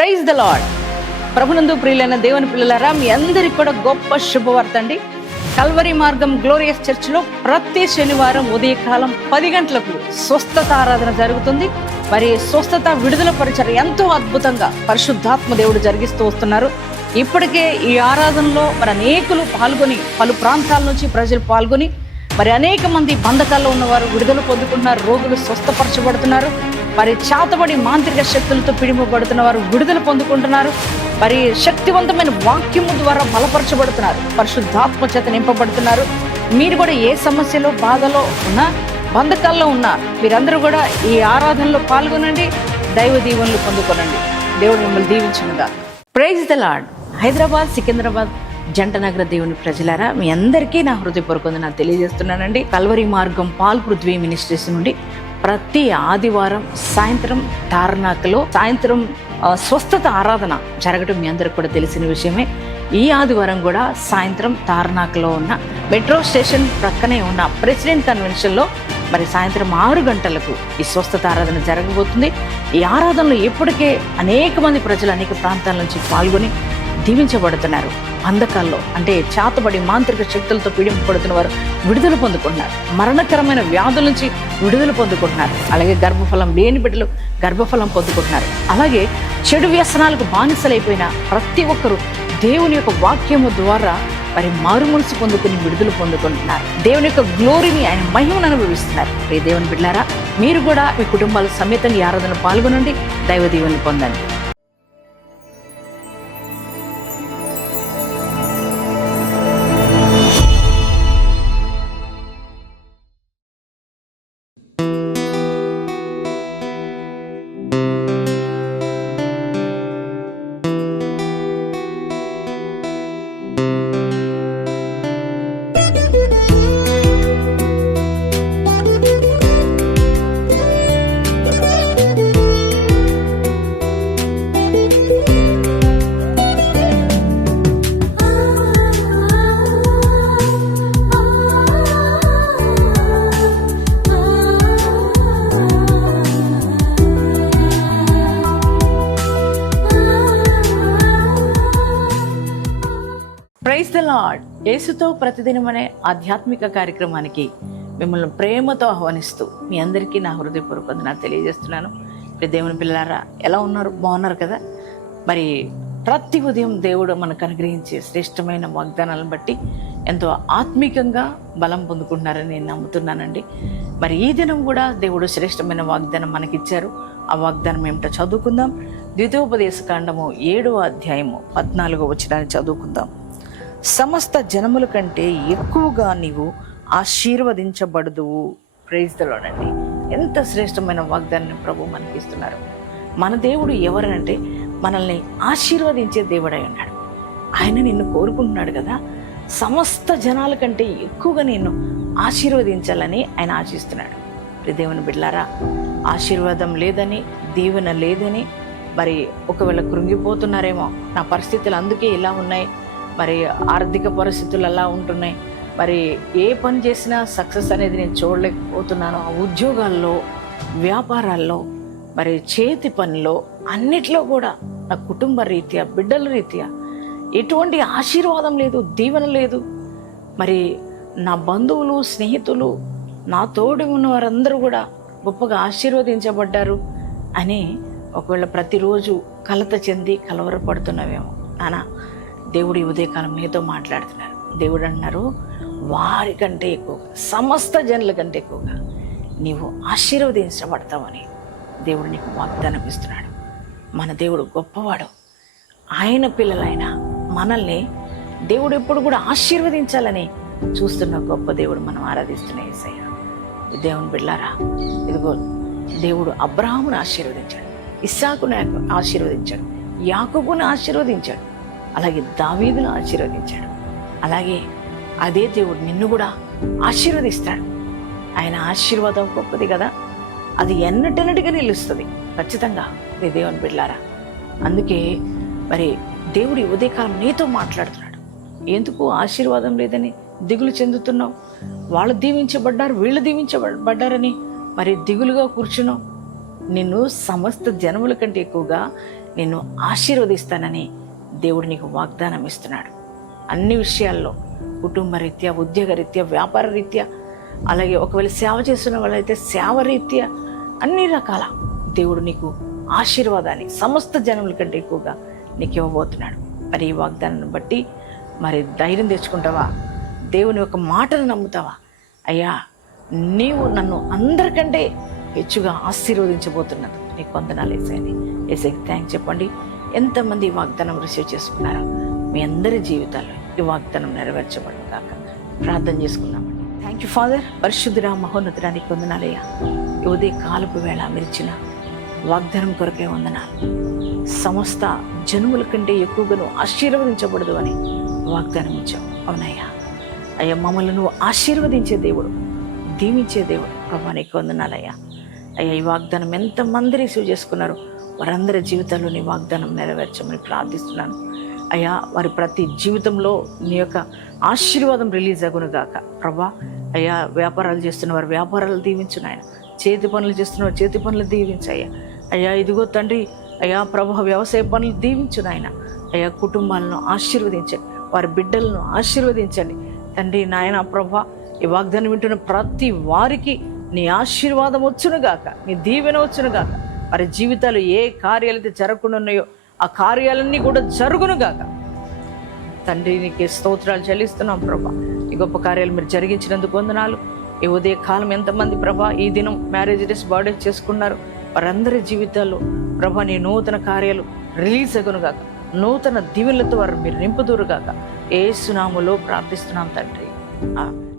Praise the lord. ప్రభునందు ప్రియులైన దేవుని పిల్లలారా, మీ అందరికి కూడా గొప్ప శుభవార్త అండి. కల్వరి మార్గం గ్లోరియస్ చర్చిలో ప్రతి శనివారం ఉదయకాలం 10 గంటలకు స్వస్థత ఆరాధన జరుగుతుంది. మరి స్వస్థత విడుదల పరిచయం ఎంతో అద్భుతంగా పరిశుద్ధాత్మ దేవుడు జరిగిస్తూ వస్తున్నారు. ఇప్పటికే ఈ ఆరాధనలో మరి అనేకులు పాల్గొని, పలు ప్రాంతాల నుంచి ప్రజలు పాల్గొని మరి అనేక మంది బంధకాల్లో ఉన్నవారు విడుదల పొందుకుంటున్నారు, రోగులు స్వస్థపరచబడుతున్నారు. మరి చేతబడి మాంత్రిక శక్తులతో పిడిమబడుతున్న వారు విడుదల పొందుకుంటున్నారు. మరి శక్తివంతమైన వాక్యము ద్వారా బలపరచబడుతున్నారు, పరిశుద్ధాత్మ చేత నింపబడుతున్నారు. మీరు కూడా ఏ సమస్యలో, బాధలో ఉన్నా, బంధకాల్లో ఉన్నా, మీరందరూ కూడా ఈ ఆరాధనలో పాల్గొనండి, దైవ దీవెనలు పొందుకోనండి. దేవుడు మిమ్మల్ని దీవించునుగా. Praise the Lord. Hyderabad, Secunderabad జంట నగర దేవుని ప్రజలారా, మీ అందరికీ నా హృదయపూర్వకంగా నేను తెలియజేస్తున్నానండి. కల్వరి మార్గం పాల్ పృథ్వీ మినిస్ట్రీస్ నుండి ప్రతి ఆదివారం సాయంత్రం తార్నాకలో స్వస్థత ఆరాధన జరగడం మీ అందరికి కూడా తెలిసిన విషయమే. ఈ ఆదివారం కూడా సాయంత్రం తార్నాకలో ఉన్న మెట్రో స్టేషన్ ప్రక్కనే ఉన్న ప్రెసిడెంట్ కన్వెన్షన్లో మరి సాయంత్రం 6 గంటలకు ఈ స్వస్థత ఆరాధన జరగబోతుంది. ఈ ఆరాధనలో ఇప్పటికే అనేక మంది ప్రజలు అనేక ప్రాంతాల నుంచి పాల్గొని దీవించబడుతున్నారు. బంధకాల్లో అంటే చేతబడి మాంత్రిక శక్తులతో పీడింపబడుతున్న వారు విడుదల పొందుకుంటున్నారు. మరణకరమైన వ్యాధుల నుంచి విడుదల పొందుకుంటున్నారు. అలాగే గర్భఫలం లేని బిడ్డలు గర్భఫలం పొందుకుంటున్నారు. అలాగే చెడు వ్యసనాలకు బానిసలైపోయిన ప్రతి ఒక్కరూ దేవుని యొక్క వాక్యము ద్వారా మరి మారు మనసు పొందుకుని విడుదల పొందుకుంటున్నారు. దేవుని యొక్క గ్లోరీని, ఆయన మహిమను అనుభవిస్తున్నారు. ఈ దేవుని బిడ్డలారా, మీరు కూడా మీ కుటుంబాల సమేతంగా ఈ ఆరాధన పాల్గొనండి, దైవ దీవెనలు పొందండి. Praise the lord. యేసుతో ప్రతిదినం అనే ఆధ్యాత్మిక కార్యక్రమానికి మిమ్మల్ని ప్రేమతో ఆహ్వానిస్తూ మీ అందరికీ నా హృదయపూర్వకంగా నాకు తెలియజేస్తున్నాను. దేవుని పిల్లలారా, ఎలా ఉన్నారు? బాగున్నారు కదా? మరి ప్రతి ఉదయం దేవుడు మనకు అనుగ్రహించే శ్రేష్టమైన వాగ్దానాలను బట్టి ఎంతో ఆత్మీకంగా బలం పొందుకుంటున్నారని నేను నమ్ముతున్నానండి. మరి ఈ దినం కూడా దేవుడు శ్రేష్టమైన వాగ్దానం మనకిచ్చారు. ఆ వాగ్దానం ఏమిటో చదువుకుందాం. ద్వితీయోపదేశ కాండము 7వ అధ్యాయము 14వ వచనాన్ని చదువుకుందాం. సమస్త జనముల కంటే ఎక్కువగా నీవు ఆశీర్వదించబడదువు. ప్రైజ్ ది లార్డ్ అండి. ఎంత శ్రేష్టమైన వాగ్దానాన్ని ప్రభు మనకి ఇస్తున్నారు. మన దేవుడు ఎవరనంటే మనల్ని ఆశీర్వదించే దేవుడై ఉన్నాడు. ఆయన నిన్ను కోరుకుంటున్నాడు కదా, సమస్త జనాల కంటే ఎక్కువగా నిన్ను ఆశీర్వదించాలని ఆయన ఆశిస్తున్నాడు. దేవుని బిడ్డలారా, ఆశీర్వాదం లేదని, దీవెన లేదని మరి ఒకవేళ కృంగిపోతున్నారేమో, నా పరిస్థితులు అందుకే ఇలా ఉన్నాయి, మరి ఆర్థిక పరిస్థితులు అలా ఉంటున్నాయి, మరి ఏ పని చేసినా సక్సెస్ అనేది నేను చూడలేకపోతున్నాను, ఆ ఉద్యోగాల్లో, వ్యాపారాల్లో, మరి చేతి పనిలో అన్నిట్లో కూడా నా కుటుంబ రీత్యా, బిడ్డల రీత్యా ఎటువంటి ఆశీర్వాదం లేదు, దీవెన లేదు. మరి నా బంధువులు, స్నేహితులు, నా తోడు ఉన్న వారందరూ కూడా గొప్పగా ఆశీర్వదించబడ్డారు అని ఒకవేళ ప్రతిరోజు కలత చెంది కలవరపడుతున్నావేమో. నానా, దేవుడు ఈ ఉదయకాలం నీతో మాట్లాడుతున్నారు. దేవుడు అన్నారు, వారికంటే ఎక్కువగా, సమస్త జనుల కంటే ఎక్కువగా నీవు ఆశీర్వదించబడతావని దేవుడు నీకు వాగ్దానం ఇస్తున్నాడు. మన దేవుడు గొప్పవాడు. ఆయన పిల్లలైన మనల్ని దేవుడు ఎప్పుడు కూడా ఆశీర్వదించాలని చూస్తున్న గొప్ప దేవుడు మనం ఆరాధిస్తున్న యేసయ్య. దేవుని బిడ్డలారా, ఇదిగో దేవుడు అబ్రహామును ఆశీర్వదించాడు, ఇస్సాకును ఆశీర్వదించాడు, యాకోబును ఆశీర్వదించాడు, అలాగే దావీదును ఆశీర్వదించాడు. అలాగే అదే దేవుడు నిన్ను కూడా ఆశీర్వదిస్తాడు. ఆయన ఆశీర్వాదం గొప్పది కదా, అది ఎన్నటెన్నటిగా నిలుస్తుంది ఖచ్చితంగా. దేవుని బిడ్డలారా, అందుకే మరి దేవుడు ఉదయకాలం నీతో మాట్లాడుతున్నాడు. ఎందుకు ఆశీర్వాదం లేదని దిగులు చెందుతున్నావు? వాళ్ళు దీవించబడ్డారు, వీళ్ళు దీవించబడ్డారని మరి దిగులుగా కూర్చున్నావు. నిన్ను సమస్త జనముల కంటే ఎక్కువగా నిన్ను ఆశీర్వదిస్తానని దేవుడు నీకు వాగ్దానం ఇస్తున్నాడు. అన్ని విషయాల్లో, కుటుంబ రీత్యా, ఉద్యోగ రీత్యా, వ్యాపార రీత్యా, అలాగే ఒకవేళ సేవ చేస్తున్న వాళ్ళైతే సేవ రీత్యా, అన్ని రకాల దేవుడు నీకు ఆశీర్వాదాన్ని సమస్త జనముల కంటే ఎక్కువగా నీకు ఇవ్వబోతున్నాడు. మరి ఈ వాగ్దానాన్ని బట్టి మరి ధైర్యం తెచ్చుకుంటావా? దేవుని యొక్క మాటను నమ్ముతావా? అయ్యా, నీవు నన్ను అందరికంటే హెచ్చుగా ఆశీర్వదించబోతున్నది. నీకు వందనాలు ఏసయ్యని. ఏసైకి థ్యాంక్స్ చెప్పండి. ఎంతమంది ఈ వాగ్దానం రిసీవ్ చేసుకున్నారో మీ అందరి జీవితాల్లో ఈ వాగ్దానం నెరవేర్చబడను కాక ప్రార్థన చేసుకున్నామండి. Thank you father. పరిశుద్ధుడా, మహోన్నతుడా, నీకు వందనాలయ్యా. ఈ ఉదయ కాలపు వేళ మీరిచ్చిన వాగ్దానం కొరకే వందనాలు. సమస్త జనుముల కంటే ఎక్కువగా నువ్వు ఆశీర్వదించబడదు అని వాగ్దానం ఇచ్చావు. అవునయ్యా. అయ్యా, మమ్మల్ని నువ్వు ఆశీర్వదించే దేవుడు, దీవించే దేవుడు. ప్రభా, నీకు వందనాలయ్యా. అయ్యా, ఈ వాగ్దానం ఎంతమంది రిసీవ్ చేసుకున్నారో వారందరి జీవితాల్లో నీ వాగ్దానం నెరవేర్చమని ప్రార్థిస్తున్నాను. అయ్యా, వారి ప్రతి జీవితంలో నీ యొక్క ఆశీర్వాదం రిలీజ్ అగును గాక. ప్రభా, అయ్యా, వ్యాపారాలు చేస్తున్న వారి వ్యాపారాలు దీవించు నాయన. చేతి పనులు చేస్తున్న వారి చేతి పనులు దీవించయ్యా. అయ్యా, ఇదిగో తండ్రి, అయ్యా ప్రభా, వ్యవసాయ పనులు దీవించు నాయన. అయ్యా, కుటుంబాలను ఆశీర్వదించండి, వారి బిడ్డలను ఆశీర్వదించండి తండ్రి. నాయన ప్రభా, ఈ వాగ్దానం వింటున్న ప్రతి వారికి నీ ఆశీర్వాదం వచ్చునుగాక, నీ దీవెన వచ్చునుగాక. వారి జీవితాలు ఏ కార్యాలైతే జరగకుండా ఉన్నాయో ఆ కార్యాలన్నీ కూడా జరుగునుగాక. తండ్రి, నీకే స్తోత్రాలు చెల్లిస్తున్నాం ప్రభా. ఈ గొప్ప కార్యాలు మీరు జరిగించినందుకు వందనాలు. ఈ ఉదయ కాలం ఎంతమంది ప్రభా ఈ దినం మ్యారేజ్ డేస్, బర్త్డే చేసుకున్నారు, వారందరి జీవితాల్లో ప్రభా నీ నూతన కార్యాలు రిలీజ్ అగునుగాక. నూతన దీవెనలతో వారు మీరు నింపుదురుగాక. యేసు నామములో ప్రార్థిస్తున్నాం తండ్రి. ఆమేన్.